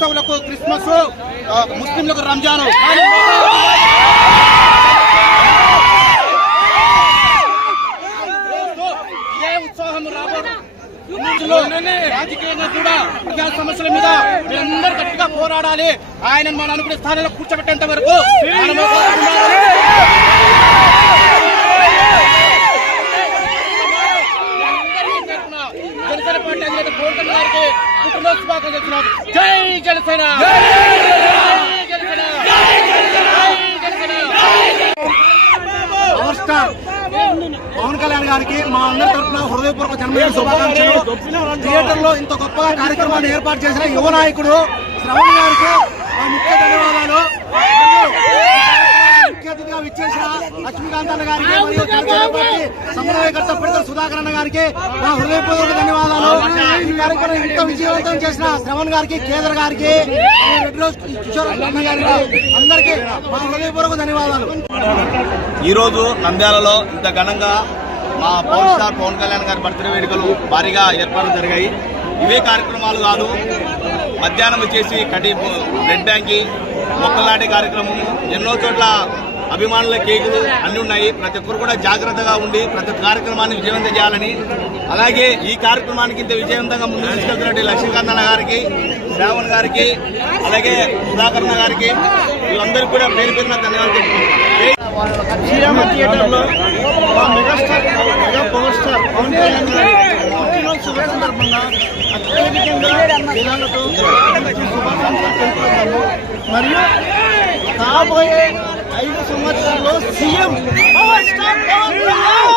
క్రైస్తవులకు క్రిస్మస్ ముస్లింలకు రంజాను. కానీ ఇదే ఉత్సాహం రాబోదు రాజకీయంగా కూడా ప్రజా సమస్యల మీద మీరందరూ గట్టిగా పోరాడాలి. ఆయన మన అనుకునే స్థానంలో కూర్చోబెట్టేంత వరకు మనము పోరాడాలి. జనసేన పార్టీ అధినేత పవన్ కళ్యాణ్ గారికి పుట్టినరోజు శుభాకాంక్షలు చెప్తున్నాం. జై జనసేన! పవర్ స్టార్ పవన్ కళ్యాణ్ గారికి మా అందరి తరఫున హృదయపూర్వక జన్మదిన శుభాకాంక్షలు. థియేటర్లో ఇంత గొప్పగా కార్యక్రమాన్ని ఏర్పాటు చేసిన యువ నాయకుడు శ్రవణ్ గారికి మా ముఖ్య ధన్యవాదాలు. ముఖ్య అతిథిగా విచ్చేసిన లక్ష్మీకాంత్ గారికి మరియు సమన్వయకర్త పెడతారు సుధాకర్ అన్న గారికి నా హృదయపూర్వక ధన్యవాదాలు. ఈ కార్యక్రమం ఇంత విజయవంతం చేసిన శ్రవణ్ గారికి కేంద్ర గారికి అందరికి కిషోర్ అన్న గారికి అందరికీ మా హృదయపూర్వక ధన్యవాదాలు. ఈరోజు నంద్యాలలో ఇంత ఘనంగా మా పవర్ స్టార్ పవన్ కళ్యాణ్ గారి బర్త్డే వేడుకలు భారీగా ఏర్పాట్లు జరిగాయి. ఇవే కార్యక్రమాలు కాదు మధ్యాహ్నం వచ్చేసి కటి బ్లడ్ బ్యాంకింగ్ మొక్కలు నాటి కార్యక్రమం ఎన్నో చోట్ల అభిమానుల కేకులు అన్నీ ఉన్నాయి. ప్రతి ఒక్కరు కూడా జాగ్రత్తగా ఉండి ప్రతి ఒక్క కార్యక్రమాన్ని విజయవంతం చేయాలని. అలాగే ఈ కార్యక్రమానికి ఇంత విజయవంతంగా ముందు తీసుకెళ్తున్నట్టు లక్ష్మీకాంత్ గారికి శ్రావణ్ గారికి అలాగే సుధాకర్ణ గారికి వీళ్ళందరికీ కూడా పేరు పేరున ధన్యవాదాలు తెలుపుతున్నాను. థియేటర్లో మా megastar mega power star Pawan Kalyan గారి పుట్టినరోజు శుభ సందర్భంగా అత్యధికంగా జనాలతో శుభాకాంక్షలు తెలుపుతున్నాము. మరియు రాబోయే Thank you so much, i CM. Power stop, power stop.